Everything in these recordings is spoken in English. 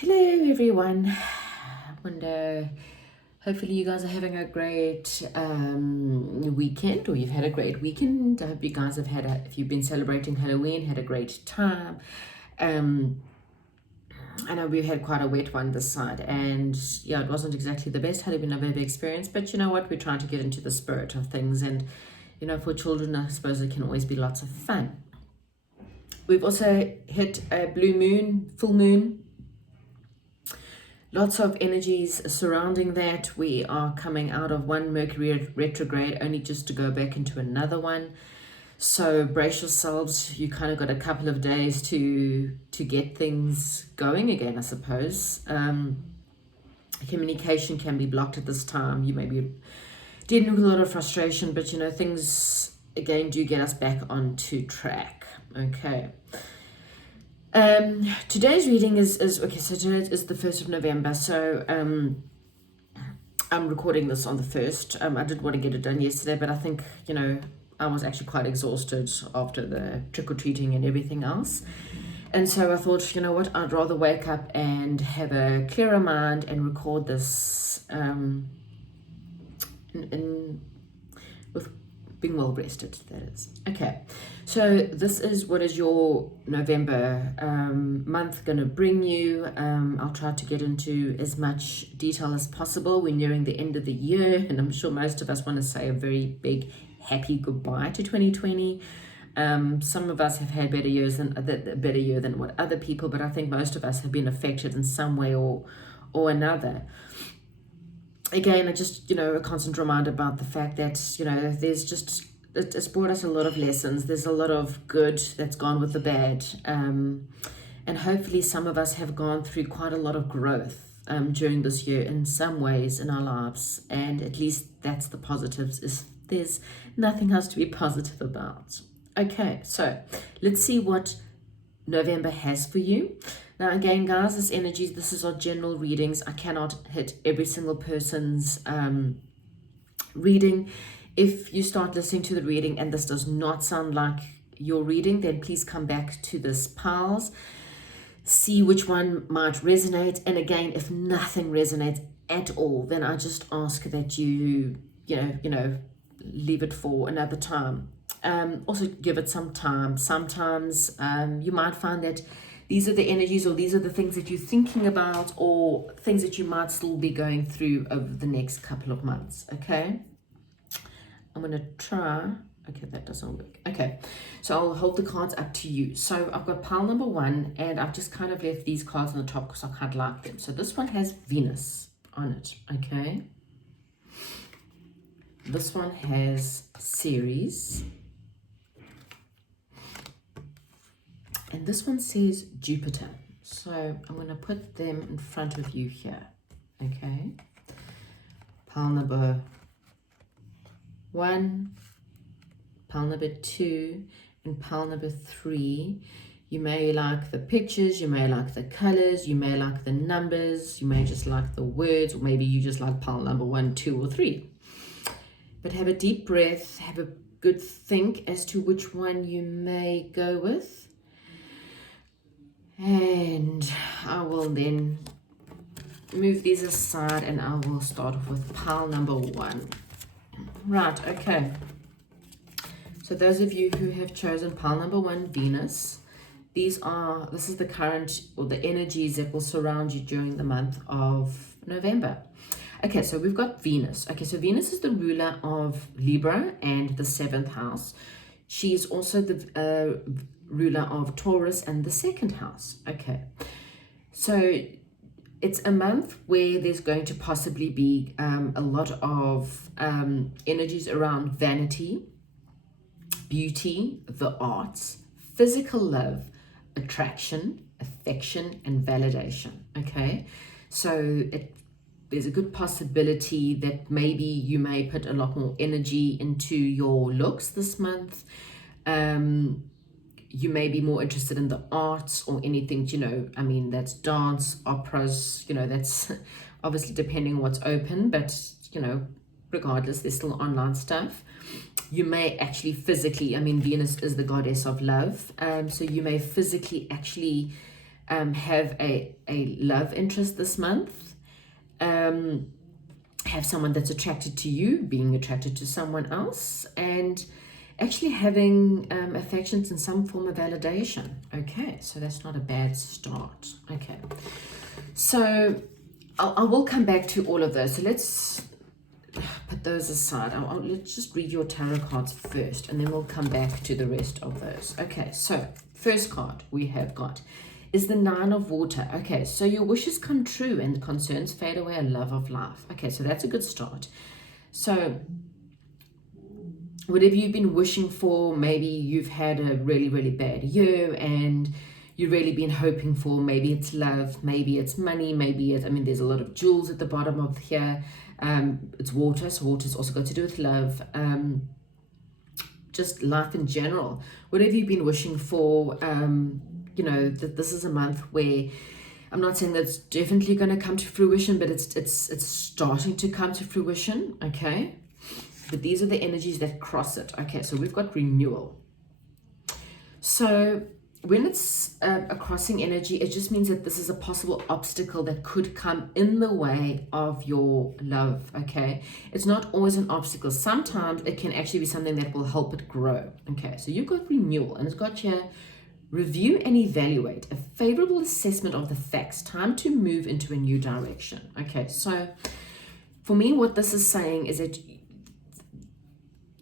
Hello everyone. Wonder hopefully you guys are having a great weekend, or you've had a great weekend. I hope you guys have if you've been celebrating Halloween, had a great time. Um I know we've had quite a wet one this side, and yeah, it wasn't exactly the best Halloween I've ever experienced, but you know what, we're trying to get into the spirit of things, and for children I suppose it can always be lots of fun. We've also hit a blue moon, full moon. Lots of energies surrounding that. We are coming out of one Mercury retrograde only just to go back into another one. So brace yourselves. You kind of got a couple of days to get things going again, I suppose. Communication can be blocked at this time. You may be dealing with a lot of frustration, but things again do get us back onto track. Okay. Today's reading is okay. So today is the 1st of November. So I'm recording this on the 1st. I did want to get it done yesterday, but I think I was actually quite exhausted after the trick-or-treating and everything else. And so I thought, you know what, I'd rather wake up and have a clearer mind and record this with being well rested, that is. Okay, so this is what is your November month going to bring you. I'll try to get into as much detail as possible. We're nearing the end of the year, and I'm sure most of us want to say a very big happy goodbye to 2020. Some of us have had better years than a better year than what other people, but I think most of us have been affected in some way or another. Again, I just, a constant reminder about the fact that, there's just, it's brought us a lot of lessons. There's a lot of good that's gone with the bad. And hopefully some of us have gone through quite a lot of growth during this year in some ways in our lives. And at least that's the positives, is there's nothing else to be positive about. Okay, so let's see what November has for you. Now again, guys, this is our general readings. I cannot hit every single person's reading. If you start listening to the reading and this does not sound like your reading, then please come back to this pause, see which one might resonate. And again, if nothing resonates at all, then I just ask that you leave it for another time. Also give it some time. Sometimes you might find that these are the energies, or these are the things that you're thinking about, or things that you might still be going through over the next couple of months. Okay, I'm going to try. Okay, that doesn't work. Okay, so I'll hold the cards up to you. So I've got pile number 1, and I've just kind of left these cards on the top because I quite like them. So this one has Venus on it. Okay, this one has Ceres, and this one says Jupiter. So I'm going to put them in front of you here. Okay, pile number 1, pile number 2, and pile number 3. You may like the pictures, you may like the colors, you may like the numbers, you may just like the words, or maybe you just like pile number 1, 2, or 3. But have a deep breath, have a good think as to which one you may go with. And I will then move these aside, and I will start off with pile number 1. Right, okay. So those of you who have chosen pile number 1, Venus, this is the current, or the energies that will surround you during the month of November. Okay, so we've got Venus. Okay, so Venus is the ruler of Libra and the 7th house. She is also the ruler of Taurus and the 2nd house. Okay, so it's a month where there's going to possibly be a lot of energies around vanity, beauty, the arts, physical love, attraction, affection, and validation. Okay, so there's a good possibility that maybe you may put a lot more energy into your looks this month. You may be more interested in the arts or anything, that's dance, operas, that's obviously depending on what's open, but, regardless, there's still online stuff. You may actually physically, Venus is the goddess of love, so you may physically actually have a love interest this month, have someone that's attracted to you, being attracted to someone else, and actually having affections in some form of validation. Okay, so that's not a bad start. Okay, so I will come back to all of those. So let's put those aside. Let's just read your tarot cards first, and then we'll come back to the rest of those. Okay, so first card we have got is the Nine of Water. Okay, so your wishes come true and concerns fade away, a love of life. Okay, so that's a good start. So whatever you've been wishing for, maybe you've had a really, really bad year and you've really been hoping for, maybe it's love, maybe it's money, maybe it's, I mean, there's a lot of jewels at the bottom of here. It's water, so water's also got to do with love. Just life in general. Whatever you've been wishing for, you know, that this is a month where I'm not saying that's definitely going to come to fruition, but it's starting to come to fruition. Okay, but these are the energies that cross it. Okay, so we've got renewal. So when it's a crossing energy, it just means that this is a possible obstacle that could come in the way of your love. Okay, it's not always an obstacle. Sometimes it can actually be something that will help it grow. Okay, so you've got renewal, and it's got here: review and evaluate, a favorable assessment of the facts, time to move into a new direction. Okay, so for me, what this is saying is that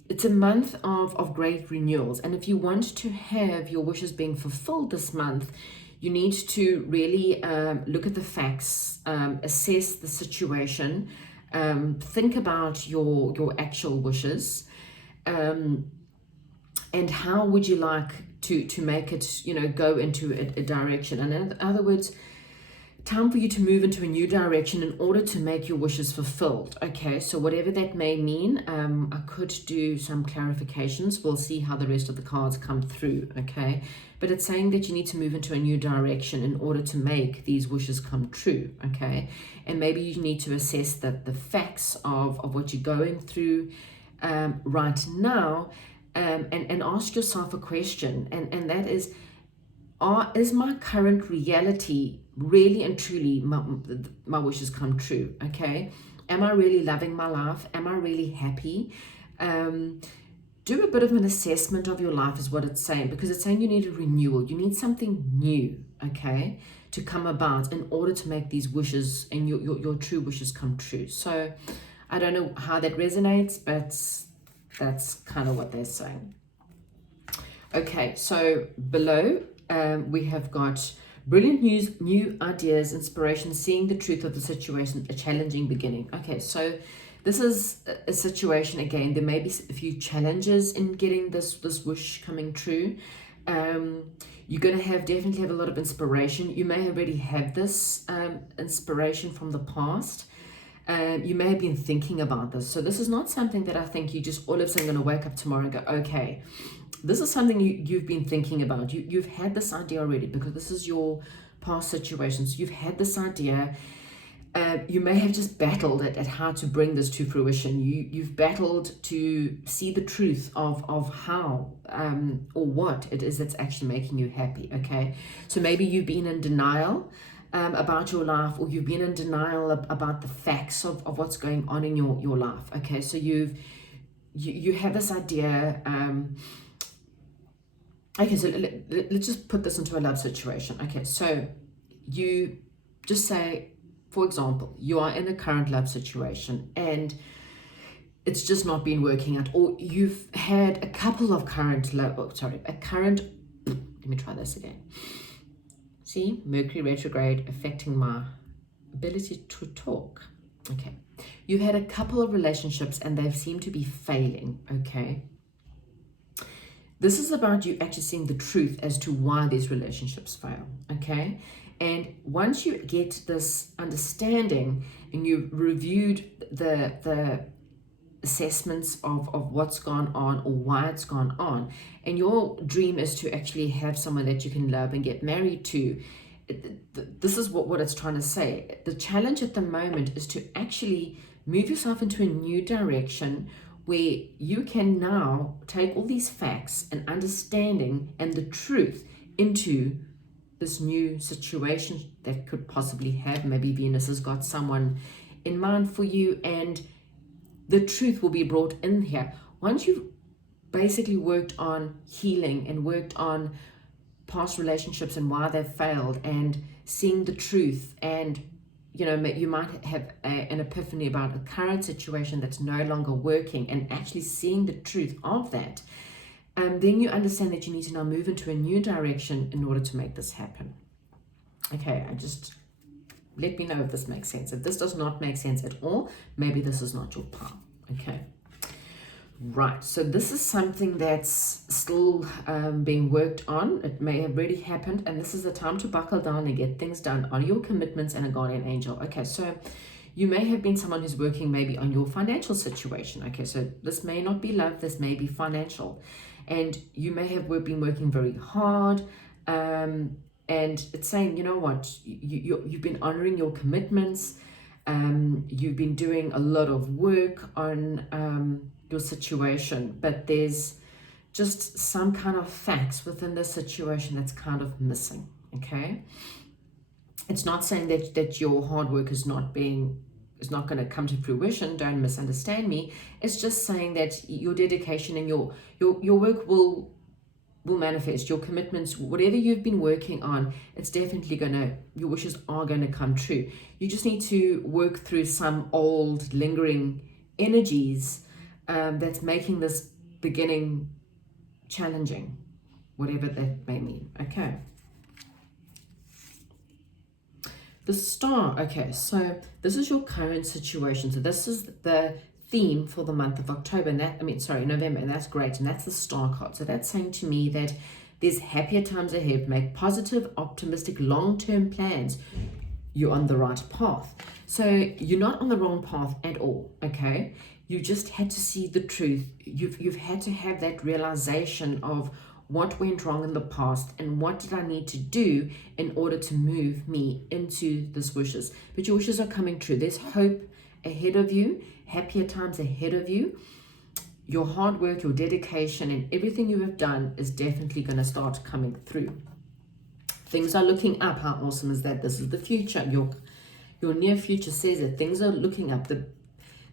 it's a month of great renewals. And if you want to have your wishes being fulfilled this month, you need to really look at the facts, assess the situation, think about your actual wishes, and how would you like to make it, you know, go into a direction. And in other words, time for you to move into a new direction in order to make your wishes fulfilled. Okay, so whatever that may mean, I could do some clarifications. We'll see how the rest of the cards come through. Okay, but it's saying that you need to move into a new direction in order to make these wishes come true. Okay, and maybe you need to assess the facts of what you're going through right now, and ask yourself a question, and that is my current reality really and truly my wishes come true? Okay, am I really loving my life? Am I really happy? Do a bit of an assessment of your life is what it's saying, because it's saying you need a renewal, you need something new, okay, to come about in order to make these wishes and your true wishes come true. So I don't know how that resonates, but that's kind of what they're saying. Okay, so below we have got brilliant news, new ideas, inspiration, seeing the truth of the situation, a challenging beginning. Okay, so this is a situation, again, there may be a few challenges in getting this wish coming true. You're going to definitely have a lot of inspiration. You may already have this inspiration from the past. You may have been thinking about this. So this is not something that I think you just all of a sudden going to wake up tomorrow and go, okay, this is something you've been thinking about. You've had this idea already, because this is your past situations. You've had this idea. You may have just battled at how to bring this to fruition. You've battled to see the truth of how or what it is that's actually making you happy. Okay, so maybe you've been in denial about your life, or you've been in denial about the facts of what's going on in your life. Okay, so you have this idea. Okay, so let's just put this into a love situation. Okay, so you just say, for example, you are in a current love situation and it's just not been working out, or you've had a couple of let me try this again. See, Mercury retrograde affecting my ability to talk. Okay, you've had a couple of relationships and they seem to be failing. Okay, this is about you actually seeing the truth as to why these relationships fail. Okay, and once you get this understanding and you've reviewed the assessments of what's gone on or why it's gone on, and your dream is to actually have someone that you can love and get married to, this is what it's trying to say. The challenge at the moment is to actually move yourself into a new direction where you can now take all these facts and understanding and the truth into this new situation that could possibly have. Maybe Venus has got someone in mind for you, and the truth will be brought in here. Once you've basically worked on healing and worked on past relationships and why they've failed, and seeing the truth, and you might have an epiphany about a current situation that's no longer working, and actually seeing the truth of that, then you understand that you need to now move into a new direction in order to make this happen. Okay, let me know if this makes sense. If this does not make sense at all, maybe this is not your path. Okay. Right, so this is something that's still being worked on. It may have already happened, and this is the time to buckle down and get things done on your commitments and a guardian angel. Okay, so you may have been someone who's working maybe on your financial situation. Okay, so this may not be love, this may be financial. And you may have been working very hard, and it's saying, you know what, you've been honoring your commitments, you've been doing a lot of work on your situation, but there's just some kind of facts within the situation that's kind of missing. Okay, it's not saying that your hard work is not going to come to fruition. Don't misunderstand me. It's just saying that your dedication and your work will manifest. Your commitments, whatever you've been working on, it's definitely your wishes are going to come true. You just need to work through some old lingering energies that's making this beginning challenging, whatever that may mean. Okay. The Star. Okay, so this is your current situation. So this is the theme for the month of October, and November, and that's great. And that's the Star card. So that's saying to me that there's happier times ahead. Make positive, optimistic, long-term plans. You're on the right path. So you're not on the wrong path at all. Okay. You just had to see the truth. You've had to have that realization of what went wrong in the past and what did I need to do in order to move me into this wishes. But your wishes are coming true. There's hope ahead of you, happier times ahead of you. Your hard work, your dedication, and everything you have done is definitely going to start coming through. Things are looking up. How awesome is that? This is the future. Your near future says that things are looking up.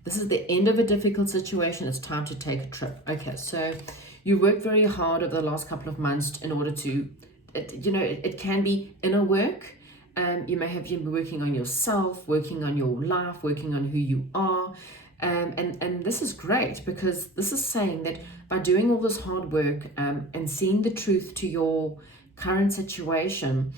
This is the end of a difficult situation. It's time to take a trip. Okay, so you worked very hard over the last couple of months in order to, it can be inner work. You may have been working on yourself, working on your life, working on who you are. And this is great, because this is saying that by doing all this hard work and seeing the truth to your current situation,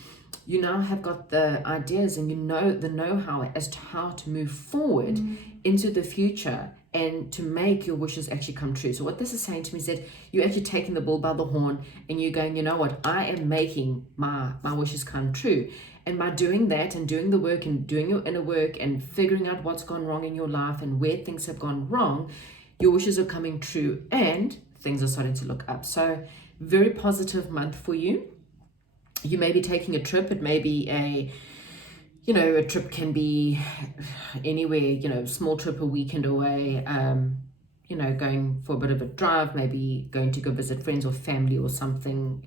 you now have got the ideas and the know-how as to how to move forward into the future and to make your wishes actually come true. So what this is saying to me is that you're actually taking the bull by the horn and you're going, you know what, I am making my wishes come true. And by doing that and doing the work and doing your inner work and figuring out what's gone wrong in your life and where things have gone wrong, your wishes are coming true and things are starting to look up. So very positive month for you. You may be taking a trip. It may be a trip can be anywhere, small trip, a weekend away, going for a bit of a drive, maybe going to go visit friends or family or something,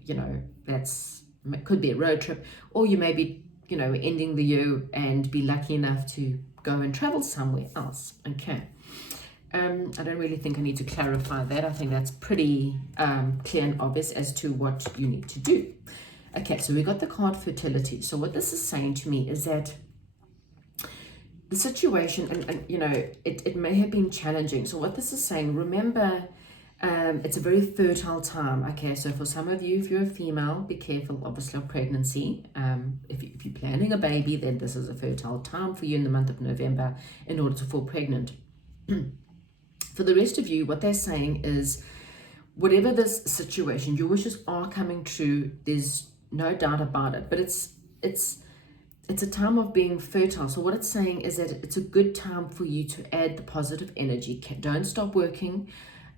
could be a road trip, or you may be, ending the year and be lucky enough to go and travel somewhere else. Okay. I don't really think I need to clarify that. I think that's pretty clear and obvious as to what you need to do. Okay, so we got the card fertility. So what this is saying to me is that the situation, and it may have been challenging. So what this is saying, remember, it's a very fertile time. Okay, so for some of you, if you're a female, be careful, obviously, of pregnancy. If you're planning a baby, then this is a fertile time for you in the month of November in order to fall pregnant. For the rest of you, what they're saying is, whatever this situation, your wishes are coming true. There's no doubt about it, but it's a time of being fertile. So what it's saying is that it's a good time for you to add the positive energy. Don't stop working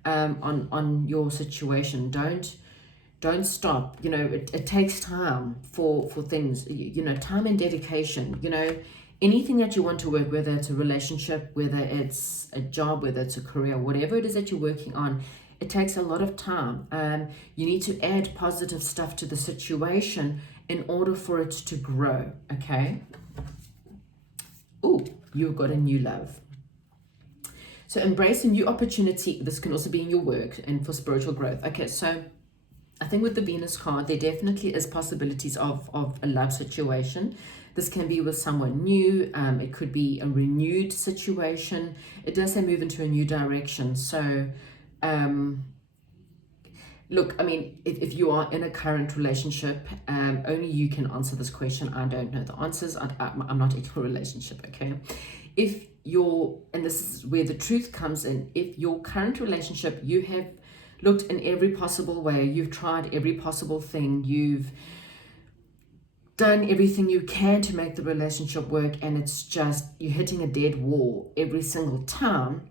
on your situation. Don't stop. It takes time for things, time and dedication. Anything that you want to work, whether it's a relationship, whether it's a job, whether it's a career, whatever it is that you're working on, it takes a lot of time. You need to add positive stuff to the situation in order for it to grow, okay? Oh, you've got a new love. So embrace a new opportunity. This can also be in your work and for spiritual growth. Okay, so I think with the Venus card, there definitely is possibilities of a love situation. This can be with someone new. It could be a renewed situation. It does say move into a new direction. So, look, I mean, if you are in a current relationship, only you can answer this question. I don't know the answers. I'm not in your relationship, okay? If you're, and this is where the truth comes in, if your current relationship, you have looked in every possible way, you've tried every possible thing, you've done everything you can to make the relationship work, and it's just you're hitting a dead wall every single time,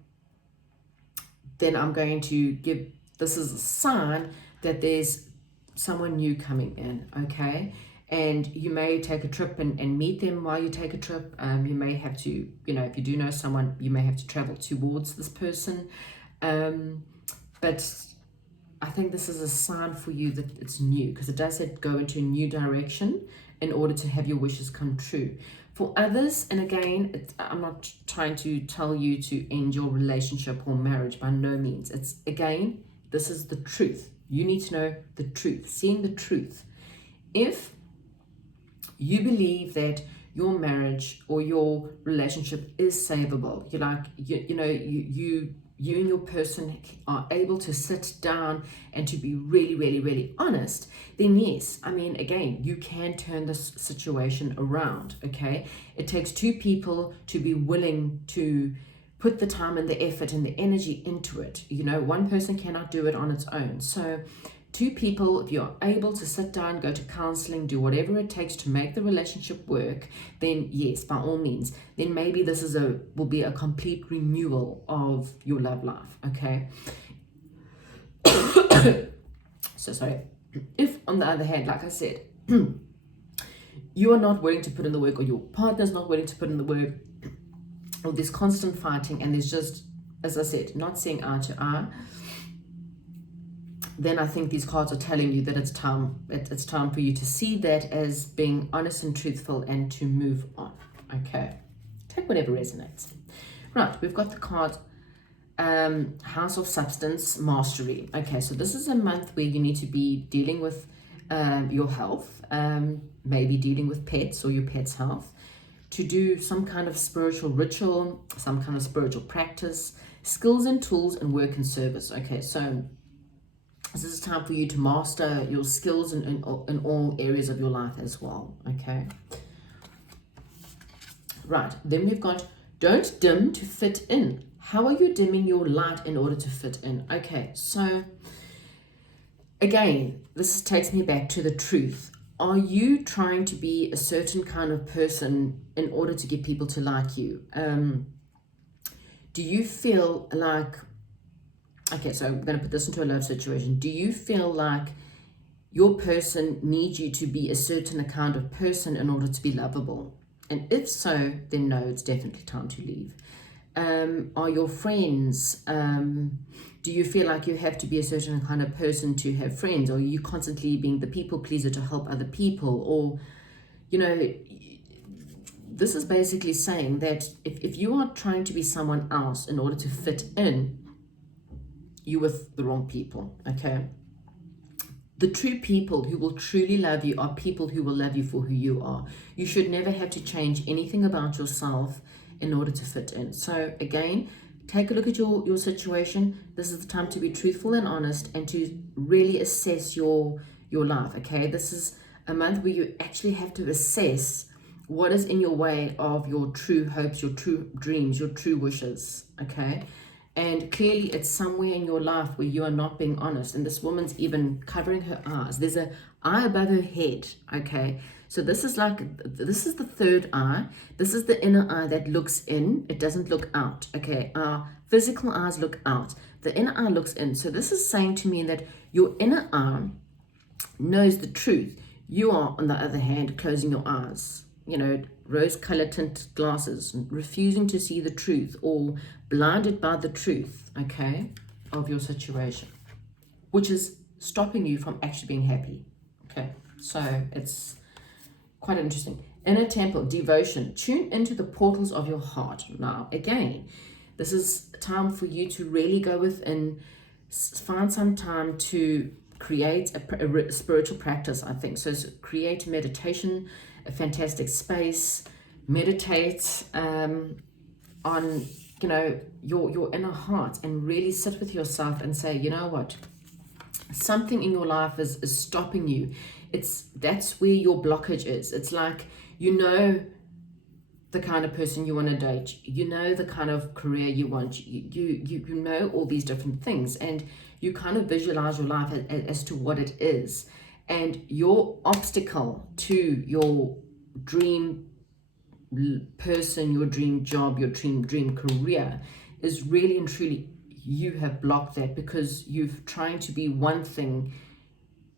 then I'm going to give this as a sign that there's someone new coming in, okay? And you may take a trip and meet them while you take a trip. You may have to, you know, if you do know someone, you may have to travel towards this person. But I think this is a sign for you that it's new, because it does say go into a new direction in order to have your wishes come true. For others, and again, I'm not trying to tell you to end your relationship or marriage, by no means. It's, again, this is the truth. You need to know the truth, seeing the truth. If you believe that your marriage or your relationship is savable, you're like, you and your person are able to sit down and to be really, really, really honest, then yes, I mean, again, you can turn this situation around, okay? It takes two people to be willing to put the time and the effort and the energy into it. You know, one person cannot do it on its own. So two people, if you're able to sit down, go to counseling, do whatever it takes to make the relationship work, then yes, by all means, then maybe this is will be a complete renewal of your love life, okay? So sorry. If on the other hand, like I said, you are not willing to put in the work, or your partner's not willing to put in the work, or there's constant fighting and there's just, as I said, not seeing eye to eye, then I think these cards are telling you that it's time for you to see that as being honest and truthful and to move on, okay? Take whatever resonates. Right, we've got the card House of Substance Mastery. Okay, so this is a month where you need to be dealing with your health, maybe dealing with pets or your pet's health, to do some kind of spiritual ritual, some kind of spiritual practice, skills and tools, and work and service. Okay, so this is time for you to master your skills in all areas of your life as well, okay? Right, then we've got don't dim to fit in. How are you dimming your light in order to fit in? Okay, so again, this takes me back to the truth. Are you trying to be a certain kind of person in order to get people to like you? Do you feel like, okay, so I'm going to put this into a love situation. Do you feel like your person needs you to be a certain kind of person in order to be lovable? And if so, then no, it's definitely time to leave. Are your friends, do you feel like you have to be a certain kind of person to have friends? Or are you constantly being the people pleaser to help other people? Or, you know, this is basically saying that if you are trying to be someone else in order to fit in, you're with the wrong people, okay? The true people who will truly love you are people who will love you for who you are. You should never have to change anything about yourself in order to fit in. So again, take a look at your situation. This is the time to be truthful and honest and to really assess your life, okay? This is a month where you actually have to assess what is in your way of your true hopes, your true dreams, your true wishes, okay? And clearly it's somewhere in your life where you are not being honest. And this woman's even covering her eyes. There's an eye above her head, okay? So this is the third eye. This is the inner eye that looks in. It doesn't look out, okay? Our physical eyes look out. The inner eye looks in. So this is saying to me that your inner eye knows the truth. You are, on the other hand, closing your eyes. You know, rose-colored tinted glasses, refusing to see the truth or blinded by the truth, okay, of your situation, which is stopping you from actually being happy, okay? So it's quite interesting. Inner temple, devotion. Tune into the portals of your heart. Now, again, this is time for you to really go within, find some time to create a spiritual practice, I think. So create meditation, a fantastic space, meditate on, you know, your inner heart, and really sit with yourself and say, you know what, something in your life is stopping you. That's where your blockage is. It's like, you know, the kind of person you want to date, you know, the kind of career you want, you know all these different things, and you kind of visualize your life as to what it is. And your obstacle to your dream person, your dream job, your dream career is really and truly, you have blocked that because you've trying to be one thing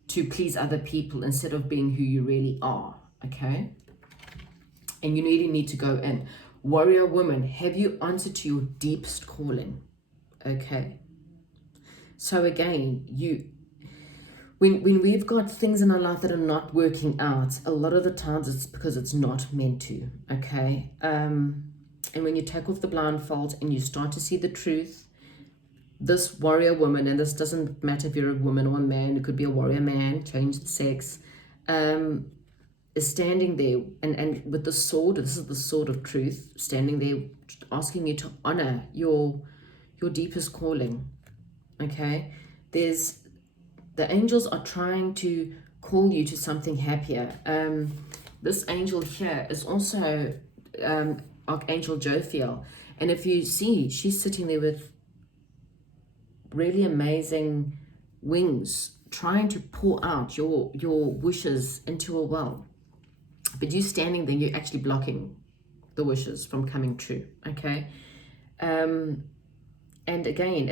to please other people instead of being who you really are. Okay, and you really need to go in. Warrior woman, have you answered to your deepest calling? Okay, so again, when we've got things in our life that are not working out, a lot of the times it's because it's not meant to. Okay, and when you take off the blindfold and you start to see the truth, this warrior woman, and this doesn't matter if you're a woman or a man, it could be a warrior man, change the sex, is standing there and with the sword. This is the sword of truth, standing there asking you to honor your deepest calling. Okay, the angels are trying to call you to something happier. This angel here is also Archangel Jophiel, and if you see, she's sitting there with really amazing wings, trying to pour out your wishes into a well. But you standing there, you're actually blocking the wishes from coming true. Okay, and again,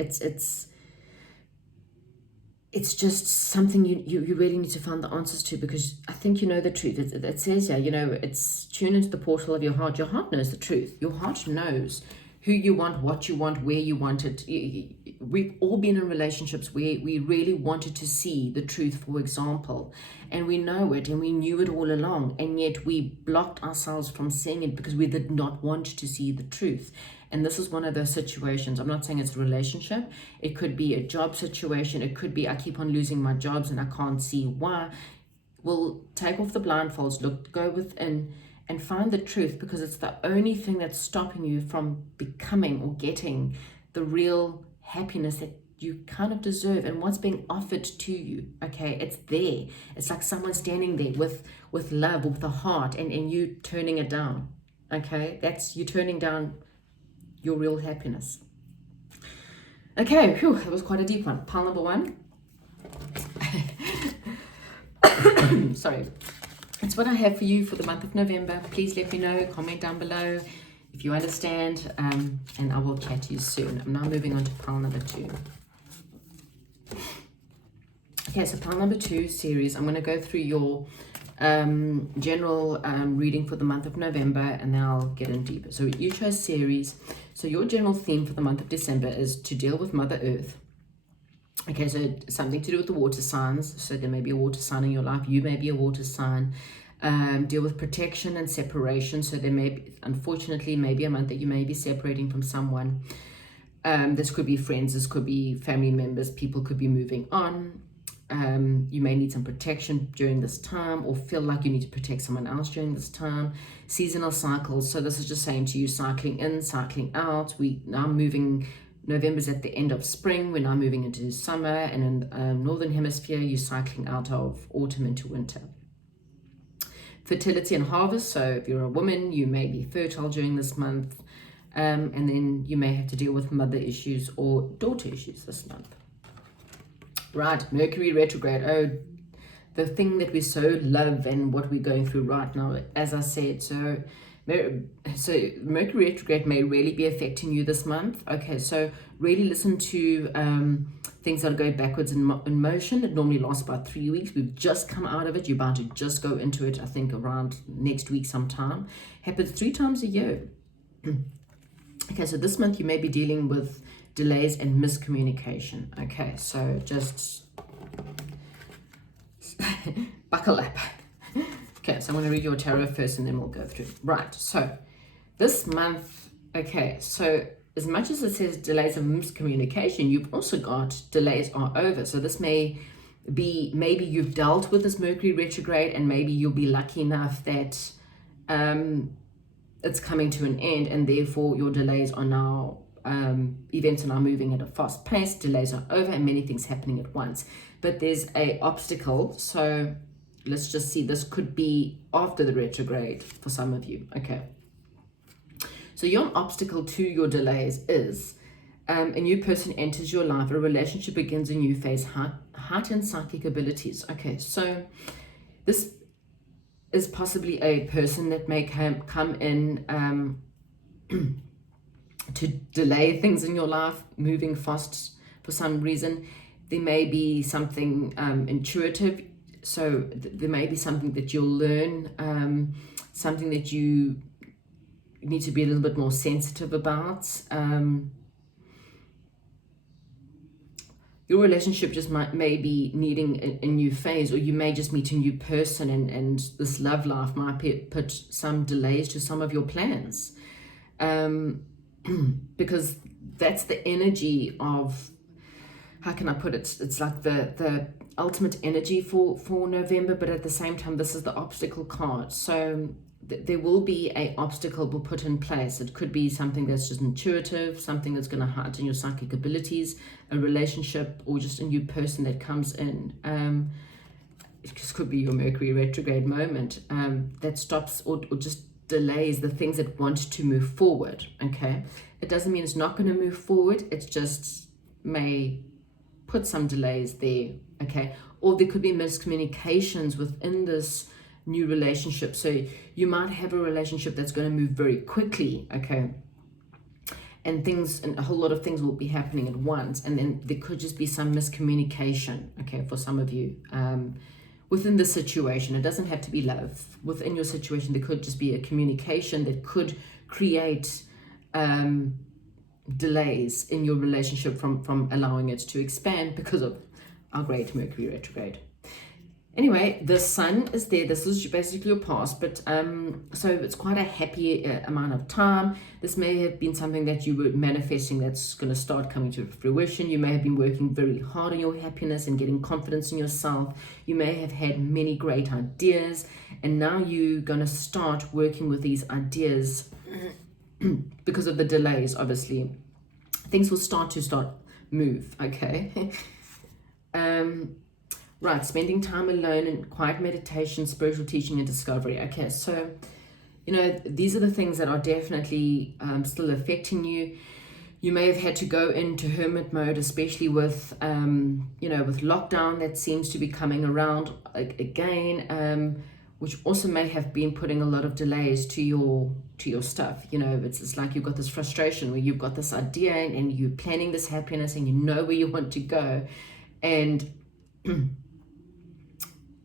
it's just something you really need to find the answers to, because I think you know the truth. It says here, you know, it's tune into the portal of your heart. Your heart knows the truth. Your heart knows who you want, what you want, where you want it. We've all been in relationships where we really wanted to see the truth, for example, and we know it and we knew it all along, and yet we blocked ourselves from seeing it because we did not want to see the truth. And this is one of those situations. I'm not saying it's a relationship. It could be a job situation. It could be I keep on losing my jobs and I can't see why. Well, take off the blindfolds, look, go within and find the truth, because it's the only thing that's stopping you from becoming or getting the real happiness that you kind of deserve and what's being offered to you. Okay, it's there. It's like someone standing there with love, with a heart, and you turning it down. Okay, that's you turning down your real happiness. Okay, whew, that was quite a deep one. Pile number one. Sorry. It's what I have for you for the month of November. Please let me know, comment down below if you understand, and I will chat to you soon. I'm now moving on to pile number 2. Okay, so pile number 2 series, I'm going to go through your general reading for the month of November, and then I'll get in deeper. So you chose series. So your general theme for the month of December is to deal with Mother Earth. Okay, so something to do with the water signs. So there may be a water sign in your life. You may be a water sign. Deal with protection and separation. So there may be, unfortunately, maybe a month that you may be separating from someone. This could be friends. This could be family members. People could be moving on. You may need some protection during this time, or feel like you need to protect someone else during this time. Seasonal cycles. So this is just saying to you, cycling in, cycling out. We now moving. November's at the end of spring. We're now moving into summer, and in northern hemisphere, you're cycling out of autumn into winter. Fertility and harvest. So if you're a woman, you may be fertile during this month, and then you may have to deal with mother issues or daughter issues this month. Right, Mercury retrograde. Oh, the thing that we so love and what we're going through right now, as I said. So Mercury retrograde may really be affecting you this month. Okay, so really listen to things that are going backwards in motion. It normally lasts about 3 weeks. We've just come out of it. You're about to just go into it, I think, around next week sometime. Happens 3 times a year. Okay, so this month you may be dealing with delays and miscommunication. Okay, so just buckle up. Okay, so I'm going to read your tarot first and then we'll go through. Right, so this month, okay, so as much as it says delays of miscommunication, you've also got delays are over. So this may be, maybe you've dealt with this Mercury retrograde and maybe you'll be lucky enough that it's coming to an end and therefore your delays are now, events are now moving at a fast pace, delays are over and many things happening at once. But there's a obstacle, so let's just see, this could be after the retrograde for some of you, okay? So your obstacle to your delays is a new person enters your life, a relationship begins a new phase, heightened psychic abilities. Okay, so this is possibly a person that may come in to delay things in your life, moving fast for some reason. There may be something intuitive, so there may be something that you'll learn, something that you need to be a little bit more sensitive about. Your relationship just may be needing a new phase, or you may just meet a new person and this love life might put some delays to some of your plans. Because that's the energy of, how can I put it? It's like the ultimate energy for November, but at the same time, this is the obstacle card. So there will be a obstacle will put in place. It could be something that's just intuitive, something that's going to heighten your psychic abilities, a relationship, or just a new person that comes in. It just could be your Mercury retrograde moment that stops or just delays the things that want to move forward, okay? It doesn't mean it's not going to move forward. It just may put some delays there, okay? Or there could be miscommunications within this new relationship. So you might have a relationship that's going to move very quickly, okay? And a whole lot of things will be happening at once. And then there could just be some miscommunication, okay, for some of you. Within the situation, it doesn't have to be love. Within your situation, there could just be a communication that could create delays in your relationship from allowing it to expand because of our great Mercury retrograde. Anyway, the sun is there. This is basically your past, but so it's quite a happy amount of time. This may have been something that you were manifesting that's going to start coming to fruition. You may have been working very hard on your happiness and getting confidence in yourself. You may have had many great ideas, and now you're going to start working with these ideas because of the delays, obviously. Things will start move, okay? Right, spending time alone in quiet meditation, spiritual teaching, and discovery. Okay, so, these are the things that are definitely still affecting you. You may have had to go into hermit mode, especially with, with lockdown that seems to be coming around again, which also may have been putting a lot of delays to your stuff. It's like you've got this frustration where you've got this idea and you're planning this happiness and you know where you want to go, and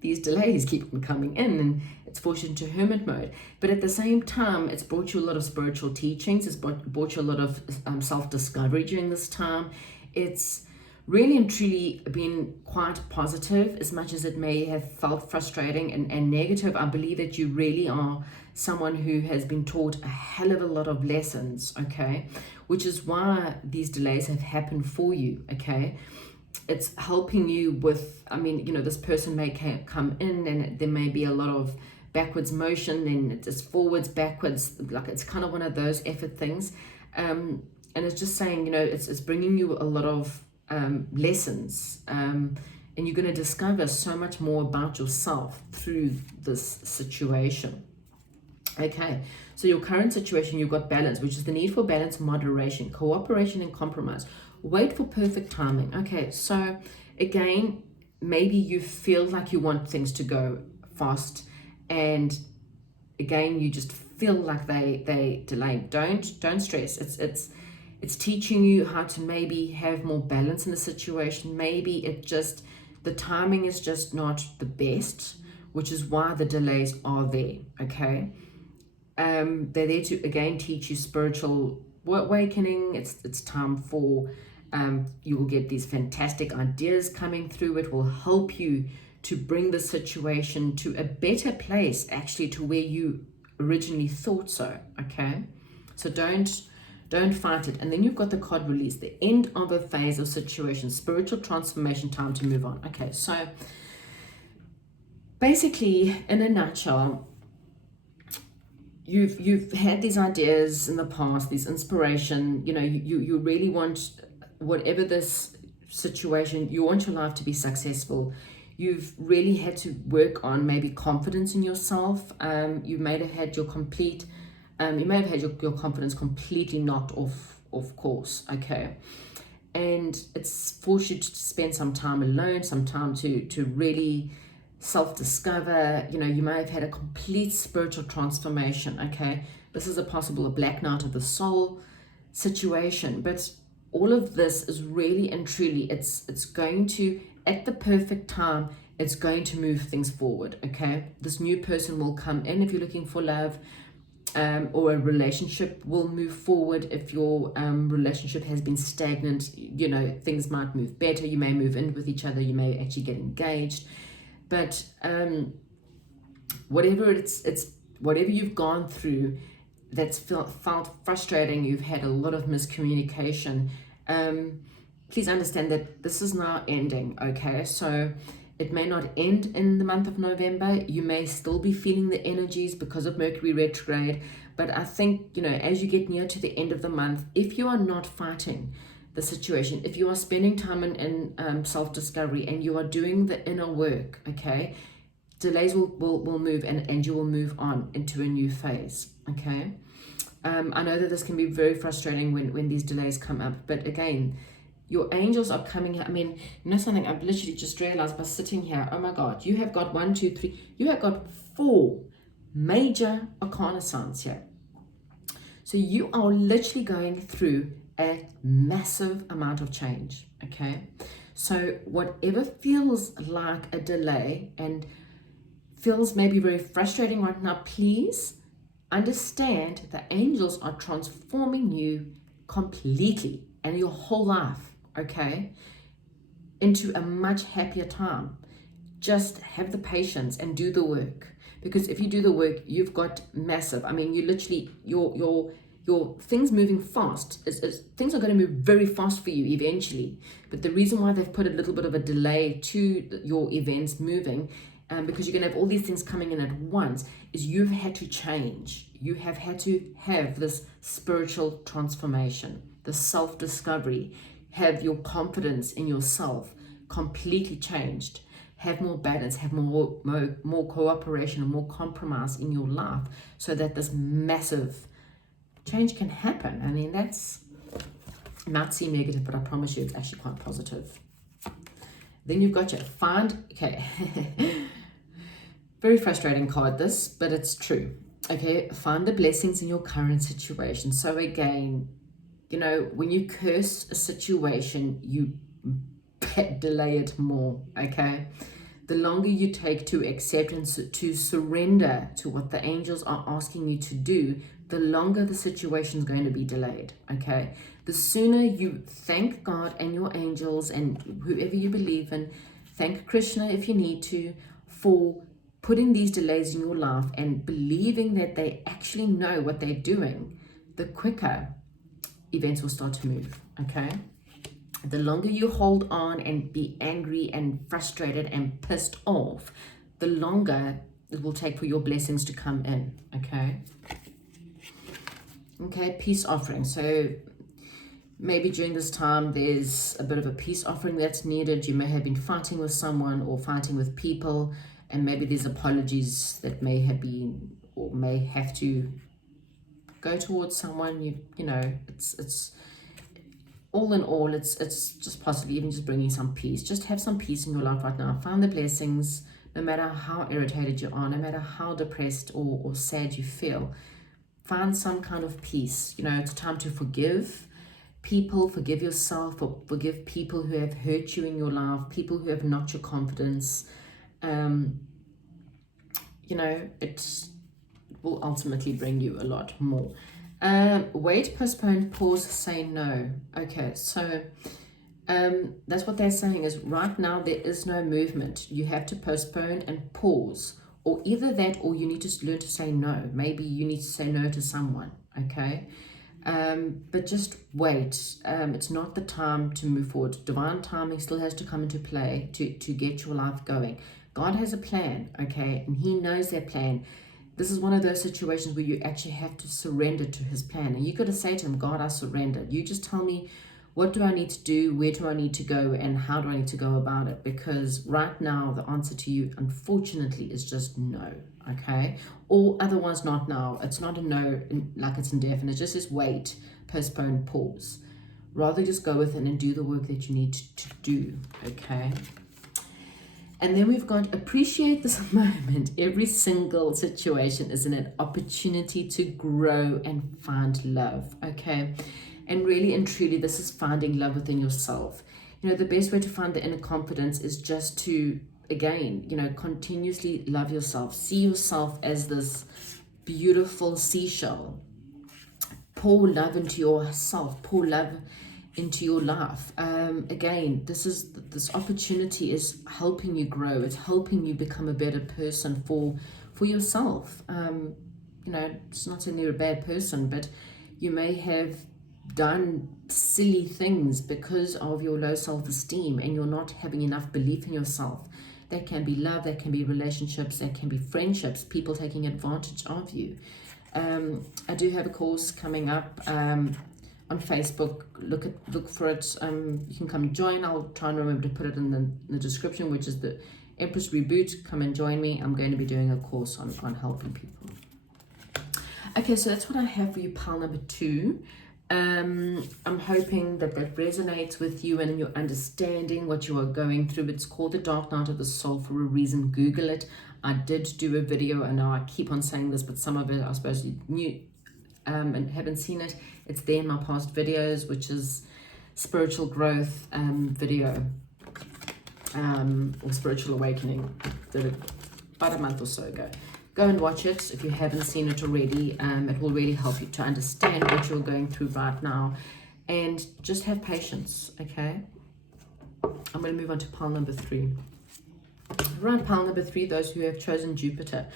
these delays keep on coming in and it's forced you into hermit mode. But at the same time, it's brought you a lot of spiritual teachings. It's brought you a lot of self-discovery during this time. It's really and truly been quite positive, as much as it may have felt frustrating and negative. I believe that you really are someone who has been taught a hell of a lot of lessons, okay? Which is why these delays have happened for you, okay? It's helping you with, this person may come in and there may be a lot of backwards motion, then it's forwards, backwards, like it's kind of one of those effort things. And it's just saying, it's bringing you a lot of lessons, and you're going to discover so much more about yourself through this situation. Okay, so your current situation, you've got balance, which is the need for balance, moderation, cooperation, and compromise. Wait for perfect timing. Okay, so again, maybe you feel like you want things to go fast, and again, you just feel like they delay. Don't stress. It's teaching you how to maybe have more balance in the situation. Maybe the timing is just not the best, which is why the delays are there. Okay, they're there to again teach you spiritual awakening. It's time for you will get these fantastic ideas coming through. It will help you to bring the situation to a better place, actually, to where you originally thought so. Okay, so don't fight it. And then you've got the card release, the end of a phase or situation, spiritual transformation, time to move on. Okay, so basically, in a nutshell, you've had these ideas in the past, these inspiration, you really want, whatever this situation, you want your life to be successful. You've really had to work on maybe confidence in yourself. You may have had your your confidence completely knocked off course. Okay, and it's forced you to spend some time alone, some time to really self-discover. You may have had a complete spiritual transformation. Okay, this is a black night of the soul situation, but all of this is really and truly, it's going to, at the perfect time, it's going to move things forward. Okay, this new person will come in if you're looking for love, or a relationship will move forward. If your relationship has been stagnant, things might move better. You may move in with each other, you may actually get engaged. But whatever you've gone through that's felt frustrating, you've had a lot of miscommunication, please understand that this is now ending. Okay, so it may not end in the month of November. You may still be feeling the energies because of Mercury retrograde, but I think, as you get near to the end of the month, if you are not fighting the situation, if you are spending time in self-discovery and you are doing the inner work, okay, delays will move, and you will move on into a new phase. Okay, I know that this can be very frustrating when these delays come up, but again, your angels are coming here. I mean, something I've literally just realized by sitting here. Oh my God, you have got 1, 2, 3, you have got 4 major arcana signs here. So you are literally going through a massive amount of change. Okay, so whatever feels like a delay and feels maybe very frustrating right now, please understand the angels are transforming you completely and your whole life, okay, into a much happier time. Just have the patience and do the work, because if you do the work, you've got massive, you literally, your things moving fast, things are going to move very fast for you eventually. But the reason why they've put a little bit of a delay to your events moving, because you're going to have all these things coming in at once, is you've had to change. You have had to have this spiritual transformation, the self-discovery, have your confidence in yourself completely changed, have more balance, have more cooperation and more compromise in your life, so that this massive change can happen. That's, it might seem negative, but I promise you it's actually quite positive. Then you've got your okay. Very frustrating card this, but it's true. Okay, find the blessings in your current situation. So again, when you curse a situation, you delay it more. Okay, the longer you take to accept and to surrender to what the angels are asking you to do, the longer the situation is going to be delayed. Okay, the sooner you thank God and your angels and whoever you believe in, thank Krishna if you need to, for putting these delays in your life and believing that they actually know what they're doing, the quicker events will start to move. Okay, the longer you hold on and be angry and frustrated and pissed off, the longer it will take for your blessings to come in. Okay, peace offering. So maybe during this time there's a bit of a peace offering that's needed. You may have been fighting with someone or fighting with people, and maybe there's apologies that may have been or may have to go towards someone. It's all in all, it's just possibly even just bringing some peace. Just have some peace in your life right now. Find the blessings, no matter how irritated you are, no matter how depressed or sad you feel. Find some kind of peace. It's time to forgive people, forgive yourself, forgive people who have hurt you in your life, people who have knocked your confidence. It will ultimately bring you a lot more. Wait, postpone, pause, say no. Okay, so That's what they're saying is right now there is no movement. You have to postpone and pause, or either that, or you need to learn to say no. Maybe you need to say no to someone, okay? But just wait. It's not the time to move forward. Divine timing still has to come into play to get your life going. God has a plan, okay? And He knows that plan. This is one of those situations where you actually have to surrender to His plan. And you've got to say to Him, God, I surrender. You just tell me, what do I need to do? Where do I need to go? And how do I need to go about it? Because right now, the answer to you, unfortunately, is just no, okay? Or otherwise, not now. It's not a no, like it's indefinite. It just says wait, postpone, pause. Rather just go with it and do the work that you need to do, okay? And then we've got appreciate this moment. Every single situation is an opportunity to grow and find love, okay? And really and truly, this is finding love within yourself. You know, the best way to find the inner confidence is just to, again, you know, continuously love yourself. See yourself as this beautiful seashell. Pour love into yourself. Pour love into your life. Again, this opportunity is helping you grow. It's helping you become a better person for yourself. You know, it's not saying you're a bad person, but you may have done silly things because of your low self-esteem and you're not having enough belief in yourself. That can be love, that can be relationships, that can be friendships, people taking advantage of you. I do have a course coming up on Facebook. Look for it. You can come join. I'll try and remember to put it in the description, which is the Empress Reboot. Come and join me. I'm going to be doing a course on helping people. Okay, so that's what I have for you, pile number 2. I'm hoping that resonates with you and your understanding what you are going through. It's called The Dark Night of the Soul for a reason. Google it. I did do a video, and now I keep on saying this, but some of it I suppose you knew and haven't seen it. It's there in my past videos, which is spiritual growth video or spiritual awakening. Did it about a month or so ago. Go and watch it if you haven't seen it already. It will really help you to understand what you're going through right now. And just have patience, okay? I'm going to move on to pile number 3. Right, pile number 3, those who have chosen Jupiter.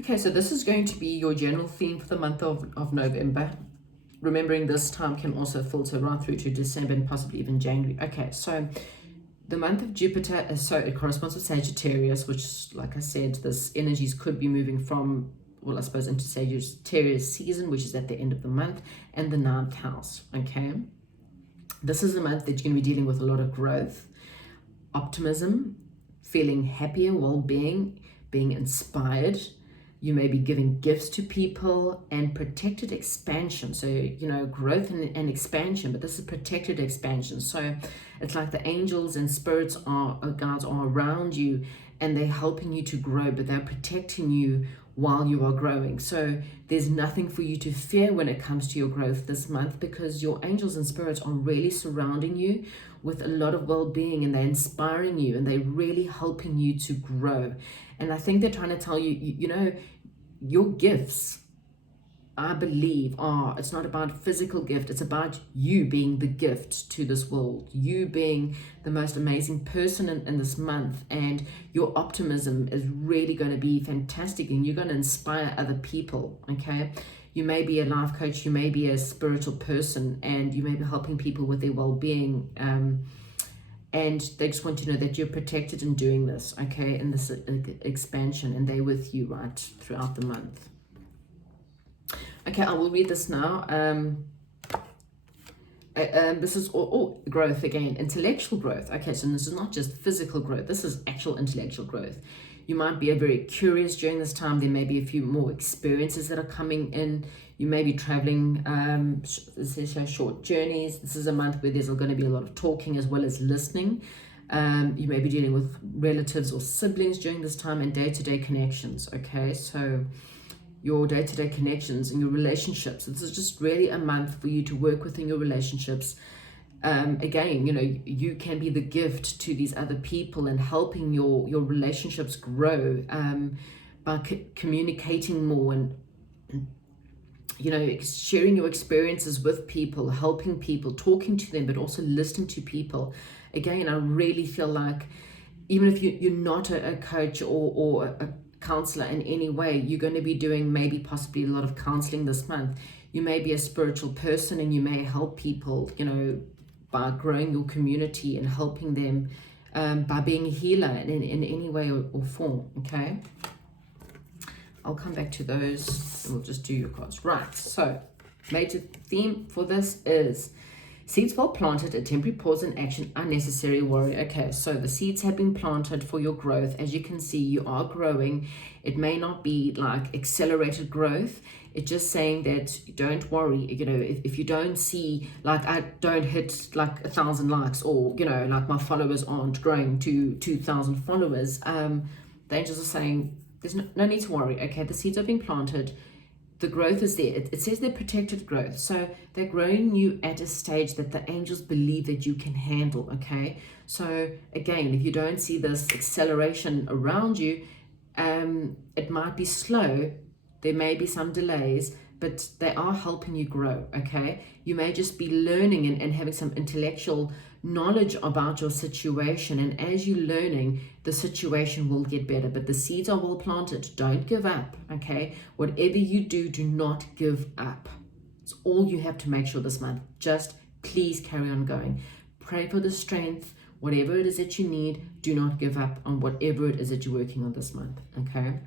Okay, so this is going to be your general theme for the month of November. Remembering this time can also filter right through to December and possibly even January. Okay, so the month of Jupiter, so it corresponds with Sagittarius, which, like I said, this energies could be moving from, well, I suppose, into Sagittarius season, which is at the end of the month, and the 9th house, okay? This is a month that you're going to be dealing with a lot of growth, optimism, feeling happier, well-being, being inspired. You may be giving gifts to people, and protected expansion. So, you know, growth and expansion, but this is protected expansion. So it's like the angels and spirits guides are around you, and they're helping you to grow, but they're protecting you while you are growing. So there's nothing for you to fear when it comes to your growth this month, because your angels and spirits are really surrounding you with a lot of well-being, and they're inspiring you, and they're really helping you to grow. And I think they're trying to tell you, you know, your gifts, I believe, it's not about physical gift. It's about you being the gift to this world, you being the most amazing person in this month. And your optimism is really going to be fantastic, and you're going to inspire other people, okay? You may be a life coach, you may be a spiritual person, and you may be helping people with their well-being. And they just want to know that you're protected in doing this, okay, in this expansion, and they're with you right throughout the month. Okay, I will read this now. This is growth again, intellectual growth. Okay, so this is not just physical growth, this is actual intellectual growth. You might be very curious during this time. There may be a few more experiences that are coming in. You may be traveling short journeys. This is a month where there's going to be a lot of talking as well as listening. You may be dealing with relatives or siblings during this time, and day-to-day connections, okay? So your day-to-day connections and your relationships. This is just really a month for you to work within your relationships. Again, you know, you can be the gift to these other people and helping your relationships grow by communicating more and you know, sharing your experiences with people, helping people, talking to them, but also listening to people. Again, I really feel like even if you're not a coach or a counselor in any way, you're going to be doing maybe possibly a lot of counseling this month. You may be a spiritual person and you may help people, you know, by growing your community and helping them by being a healer in any way or form, okay? I'll come back to those and we'll just do your cards. Right, so major theme for this is seeds well planted, a temporary pause in action, unnecessary worry. Okay, so the seeds have been planted for your growth. As you can see, you are growing. It may not be like accelerated growth. It's just saying that don't worry, you know, if you don't see, like I don't hit like 1,000 likes, or, you know, like my followers aren't growing to 2,000 followers, the angels are saying there's no need to worry, okay? The seeds are being planted. The growth is there. It says they're protected growth. So they're growing you at a stage that the angels believe that you can handle, okay? So again, if you don't see this acceleration around you, it might be slow. There may be some delays, but they are helping you grow, okay? You may just be learning and having some intellectual knowledge about your situation. And as you're learning, the situation will get better. But the seeds are well planted. Don't give up, okay? Whatever you do, do not give up. It's all you have to make sure this month. Just please carry on going. Pray for the strength. Whatever it is that you need, do not give up on whatever it is that you're working on this month, okay?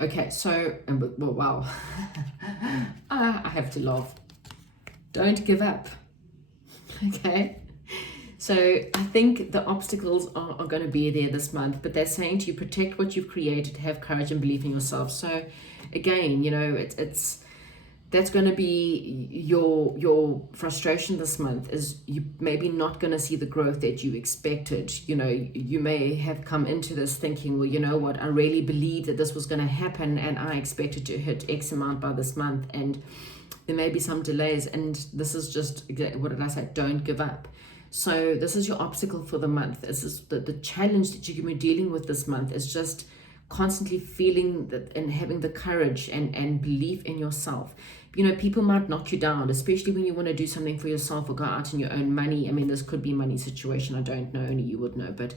Okay, so, well, wow, I have to laugh. Don't give up, okay? So I think the obstacles are going to be there this month, but they're saying to you, protect what you've created, have courage and believe in yourself. So again, you know, that's going to be your frustration this month, is you maybe not going to see the growth that you expected. You know, you may have come into this thinking, well, you know what, I really believed that this was going to happen and I expected to hit X amount by this month, and there may be some delays, and this is just, what did I say? Don't give up. So this is your obstacle for the month. This is the challenge that you're going to be dealing with this month, is just constantly feeling that and having the courage and belief in yourself. You know, people might knock you down, especially when you want to do something for yourself or go out in your own money. I mean, this could be a money situation. I don't know, only you would know. But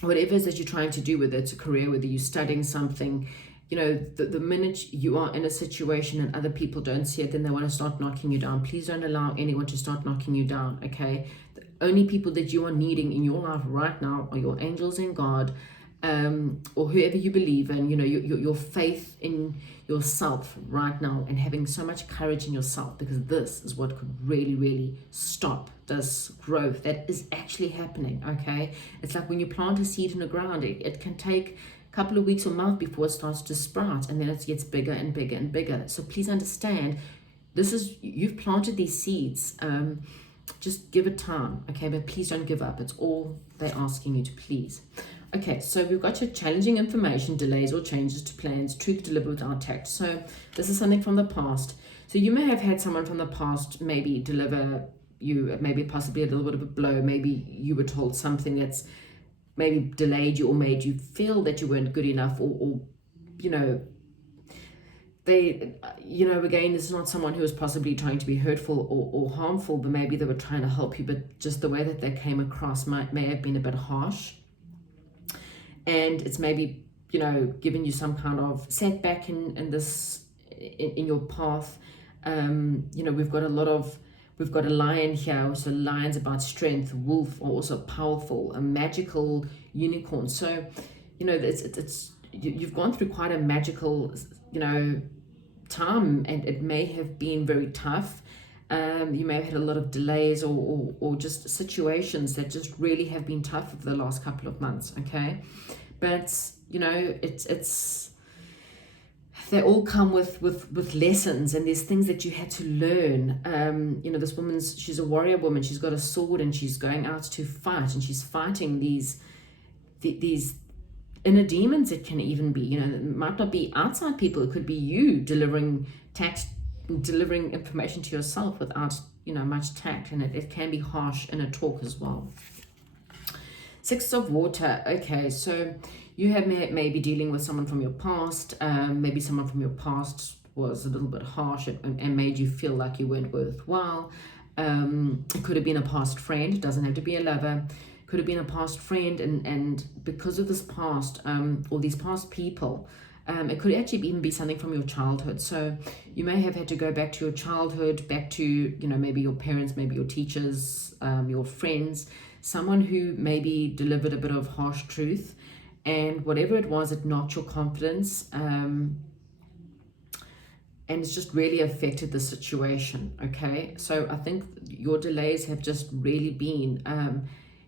whatever it is that you're trying to do, whether it's a career, whether you're studying something, you know, the minute you are in a situation and other people don't see it, then they want to start knocking you down. Please don't allow anyone to start knocking you down, okay? The only people that you are needing in your life right now are your angels and God, or whoever you believe in, you know, your faith in yourself right now, and having so much courage in yourself, because this is what could really, really stop this growth that is actually happening, okay? It's like when you plant a seed in the ground, it can take a couple of weeks or months before it starts to sprout, and then it gets bigger and bigger and bigger. So please understand, you've planted these seeds. Just give it time, okay? But please don't give up. It's all they're asking you to, please. Okay, so we've got your challenging information, delays or changes to plans, truth delivered without tact. So this is something from the past. So you may have had someone from the past maybe deliver you, maybe possibly a little bit of a blow. Maybe you were told something that's maybe delayed you or made you feel that you weren't good enough, or you know, they, you know, again, this is not someone who was possibly trying to be hurtful or harmful, but maybe they were trying to help you, but just the way that they came across may have been a bit harsh. And it's maybe, you know, given you some kind of setback in your path. You know, we've got a lion here. So lion's about strength, wolf are also powerful, a magical unicorn. So, you know, you've gone through quite a magical, you know, time, and it may have been very tough. You may have had a lot of delays or just situations that just really have been tough for the last couple of months, okay? But, you know, they all come with lessons, and there's things that you had to learn. You know, this she's a warrior woman. She's got a sword and she's going out to fight, and she's fighting these inner demons. It can even be, you know, it might not be outside people. It could be you delivering information to yourself without, you know, much tact, and it can be harsh in a talk as well. Six of Water. Okay, so you have maybe dealing with someone from your past, maybe someone from your past was a little bit harsh and made you feel like you weren't worthwhile. It could have been a past friend. It doesn't have to be a lover. Could have been a past friend, and because of this past, or these past people, it could actually even be something from your childhood. So you may have had to go back to your childhood, back to, you know, maybe your parents, maybe your teachers, your friends, someone who maybe delivered a bit of harsh truth, and whatever it was, it knocked your confidence, and it's just really affected the situation. Okay, so I think your delays have just really been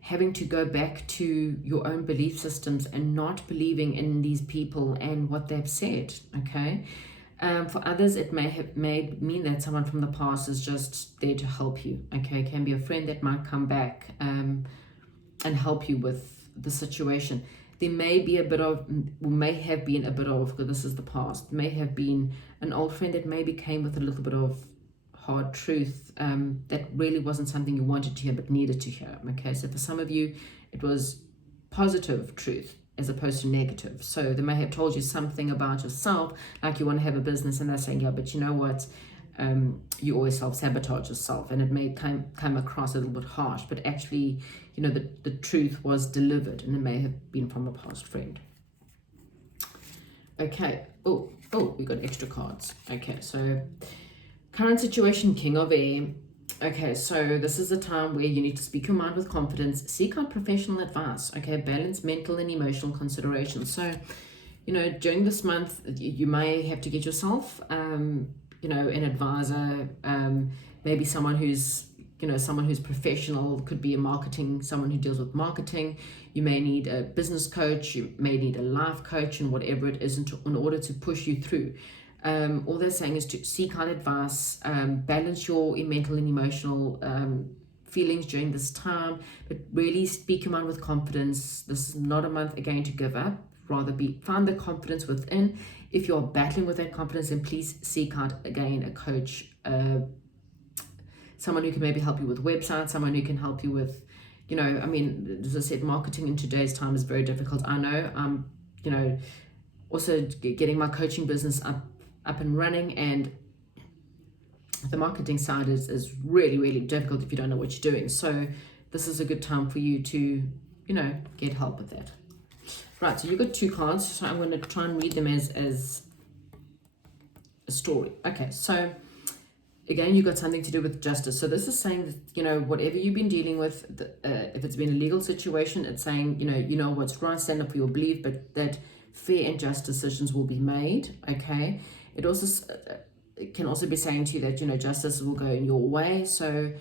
having to go back to your own belief systems and not believing in these people and what they've said. Okay, for others, it may mean that someone from the past is just there to help you. Okay, it can be a friend that might come back and help you with the situation. There may be a bit of, or may have been a bit of, because this is the past, may have been an old friend that maybe came with a little bit of hard truth that really wasn't something you wanted to hear but needed to hear. Okay, so for some of you, it was positive truth as opposed to negative. So they may have told you something about yourself, like you want to have a business, and they're saying, yeah, but you know what? You always self-sabotage yourself, and it may come across a little bit harsh, but actually, you know, the truth was delivered, and it may have been from a past friend. Okay, oh, we got extra cards. Okay, so current situation, King of Air. Okay, so this is a time where you need to speak your mind with confidence, seek out professional advice. Okay, balance mental and emotional considerations. So, you know, during this month, you may have to get yourself you know, an advisor, maybe someone who's, you know, someone who's professional. Could be a marketing, someone who deals with marketing. You may need a business coach, you may need a life coach, and whatever it is in order to push you through. All they're saying is to seek out advice, balance your mental and emotional feelings during this time, but really speak your mind with confidence. This is not a month again to give up. Rather find the confidence within. If you're battling with that confidence, then please seek out again a coach, someone who can maybe help you with websites, someone who can help you with, you know, I mean, as I said, marketing in today's time is very difficult. I know, you know, also getting my coaching business up and running, and the marketing side is really, really difficult if you don't know what you're doing. So this is a good time for you to, you know, get help with that. Right, so you've got two cards, so I'm going to try and read them as a story. Okay, so again, you've got something to do with justice. So this is saying that, you know, whatever you've been dealing with, if it's been a legal situation, it's saying, you know what's right, stand up for your belief, but that fair and just decisions will be made. Okay, it can also be saying to you that, you know, justice will go in your way. So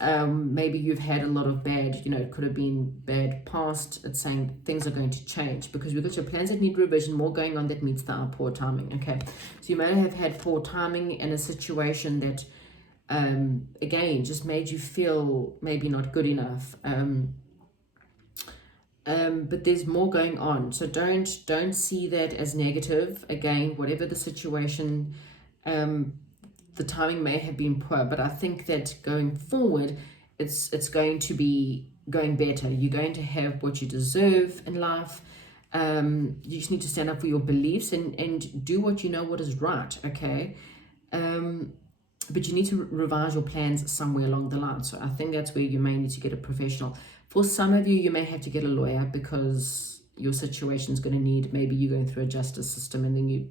maybe you've had a lot of bad, you know, it could have been bad past. It's saying things are going to change because we've got your plans that need revision, more going on that meets the poor timing. Okay, so you may have had poor timing in a situation that again just made you feel maybe not good enough, but there's more going on. So don't see that as negative. Again, whatever the situation, the timing may have been poor, but I think that going forward, it's going to be going better. You're going to have what you deserve in life. You just need to stand up for your beliefs and do what you know what is right, okay? But you need to revise your plans somewhere along the line. So I think that's where you may need to get a professional. For some of you, you may have to get a lawyer because your situation is going to need, maybe you're going through a justice system, and then you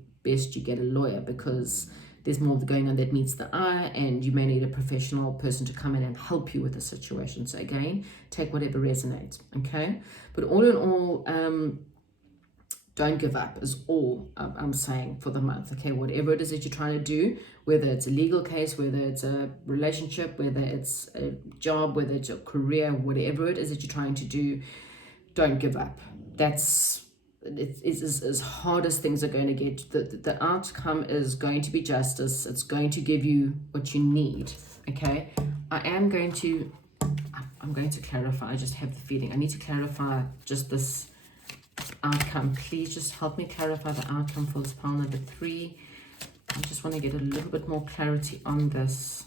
get a lawyer because there's more going on that meets the eye, and you may need a professional person to come in and help you with the situation. So again, take whatever resonates, okay? But all in all, don't give up is all I'm saying for the month, okay? Whatever it is that you're trying to do, whether it's a legal case, whether it's a relationship, whether it's a job, whether it's a career, whatever it is that you're trying to do, don't give up. It's as hard as things are going to get. The outcome is going to be justice. It's going to give you what you need, okay? I'm going to clarify. I just have the feeling I need to clarify just this outcome. Please just help me clarify the outcome for this pile number 3. I just want to get a little bit more clarity on this.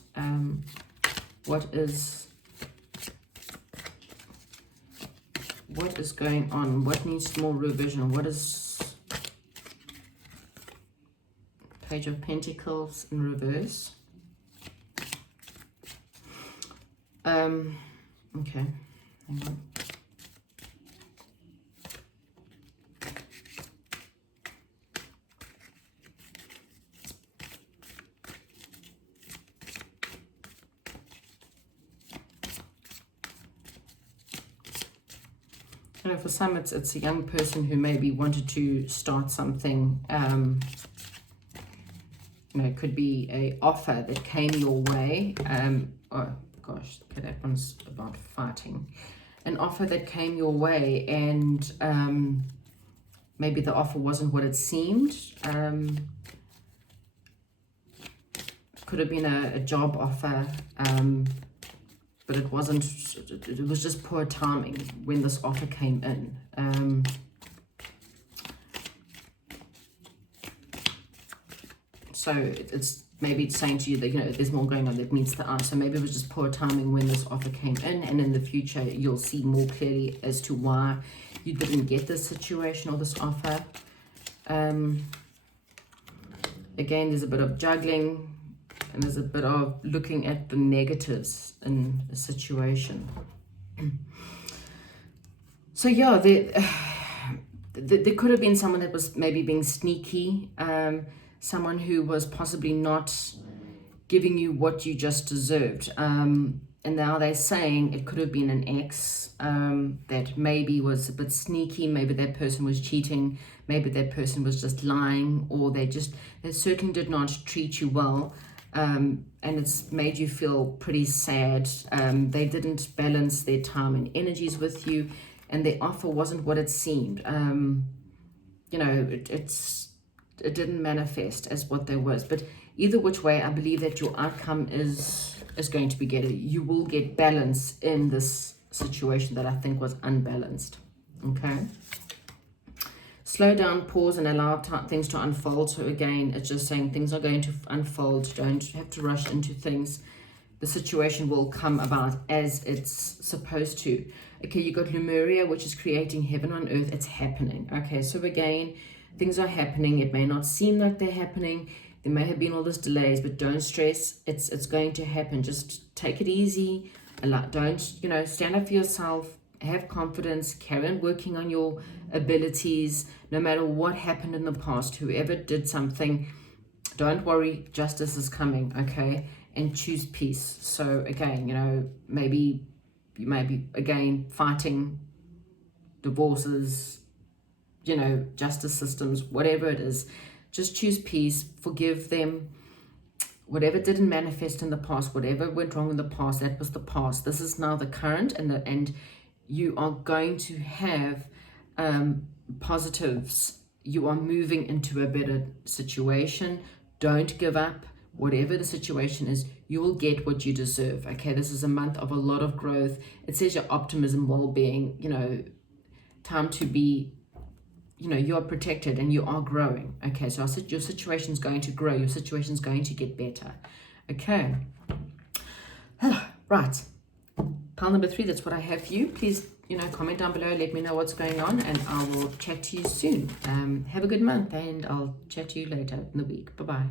What is going on? What needs more revision? What is Page of Pentacles in reverse. Okay, hang on. You know, for some, it's a young person who maybe wanted to start something. You know, it could be a offer that came your way. Oh gosh, okay, that one's about fighting. An offer that came your way, and maybe the offer wasn't what it seemed. Could have been a job offer. But it wasn't, it was just poor timing when this offer came in. So it's saying to you that, you know, there's more going on that meets the eye. So maybe it was just poor timing when this offer came in, and in the future you'll see more clearly as to why you didn't get this situation or this offer. Again, there's a bit of juggling. And there's a bit of looking at the negatives in a situation. So yeah, there could have been someone that was maybe being sneaky. Someone who was possibly not giving you what you just deserved. And now they're saying it could have been an ex that maybe was a bit sneaky. Maybe that person was cheating. Maybe that person was just lying. Or they certainly did not treat you well. And it's made you feel pretty sad. They didn't balance their time and energies with you, and their offer wasn't what it seemed. You know, it didn't manifest as what there was. But either which way, I believe that your outcome is going to be good. You will get balance in this situation that I think was unbalanced. Okay. Slow down, pause, and allow things to unfold. So again, it's just saying things are going to unfold. Don't have to rush into things. The situation will come about as it's supposed to. Okay, you got Lemuria, which is creating heaven on earth. It's happening. Okay, so again, things are happening. It may not seem like they're happening. There may have been all these delays, but don't stress. It's going to happen. Just take it easy. Don't, you know, stand up for yourself. Have confidence, carry on working on your abilities, no matter what happened in the past. Whoever did something, don't worry, justice is coming, okay? And choose peace. So again, you know, maybe you may be, again, fighting divorces, you know, justice systems, whatever it is. Just choose peace, forgive them. Whatever didn't manifest in the past, whatever went wrong in the past, that was the past. This is now the current, and you are going to have positives. You are moving into a better situation. Don't give up. Whatever the situation is, you will get what you deserve. Okay, this is a month of a lot of growth. It says your optimism, well-being, you know, time to be, you know, you're protected and you are growing. Okay, so I said your situation is going to grow. Your situation is going to get better. Okay. Right. Pile number 3, that's what I have for you. Please, you know, comment down below, let me know what's going on, and I will chat to you soon. Have a good month, and I'll chat to you later in the week. Bye-bye.